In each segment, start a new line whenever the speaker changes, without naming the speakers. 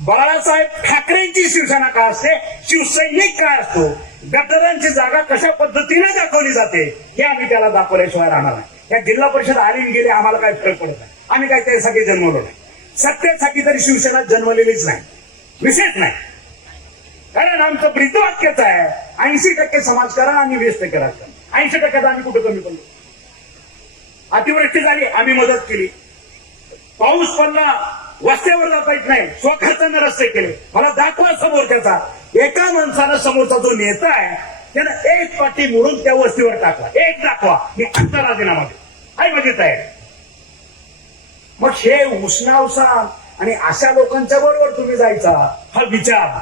बाळासाहेब ठाकरेंची शिवसेना का असते? शिवसैनिक का असतो? गटारांची जागा कशा पद्धतीने दाखवली जाते हे आम्ही त्याला दाखवल्याशिवाय राहणार नाही. या जिल्हा परिषद आली गेले आम्हाला काय फरक पडत नाही. आम्ही काय त्यासाठी जन्मलो नाही. सत्तेसाठी तरी शिवसेना जन्मलेलीच नाही. विशेष नाही. कारण आमचं ब्रीदवाक्यच आहे ऐंशी टक्के समाजकारण आणि वीस टक्के राजकारण ऐंशी टक्क्यात आम्ही कुठं कमी पडलो? अतिवृष्टी झाली आम्ही मदत केली. पाऊस पडला वस्त्यावर जाता येत नाही. स्वखर्चाने रस्ते केले. मला दाखवा समोरच्याचा एका माणसानं समोरचा जो नेता आहे त्यानं एक पाठी मोडून त्या वस्तीवर टाकला. एक दाखवा. मी आत्ता राजीनामा देतो. आहे म्हणजे तयार. मग हे उष्णावसा आणि अशा लोकांच्या बरोबर तुम्ही जायचा. हा विचार.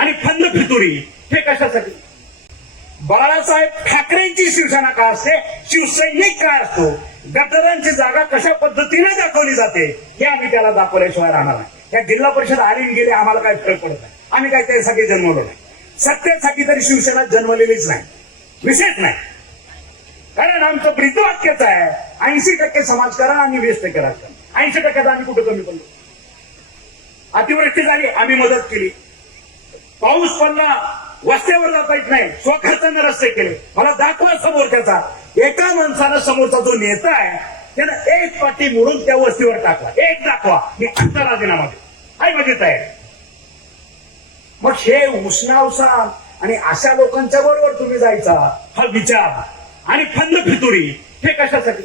आणि फंद फितुरी. हे कशासाठी? बाळासाहेब ठाकरेंची शिवसेना का असते? शिवसैनिक काय असतो? गटारांची जागा कशा पद्धतीने दाखवली जाते हे आम्ही त्याला दाखवल्याशिवाय राहणार नाही. या जिल्हा परिषद आली गेले आम्हाला काय फरक पडत नाही. आम्ही काय त्यासाठी जन्मलो नाही. सत्तेसाठी तरी शिवसेना जन्मलेलीच नाही. विशेष नाही. कारण आमचं ब्रीदवाक्यच आहे ऐंशी टक्के समाजकारण आणि वीस टक्के राजकारण ऐंशी टक्क्यात आम्ही कुठं कमी पडलो? अतिवृष्टी झाली आम्ही मदत केली. पाऊस पडला वस्त्यावर जाता येत नाही. स्वखर्चाने रस्ते केले. मला दाखवा समोरच्याचा एका माणसानं समोरचा जो नेता आहे त्यानं एक पाठी मोडून त्या वस्तीवर टाकला. एक दाखवा. मी आत्ता राजीनामा देतो आहे. म्हणजे तयार मग हे उष्णावसा आणि अशा लोकांच्या बरोबर तुम्ही जायचा. हा विचार. आणि फंद फितुरी. हे कशासाठी?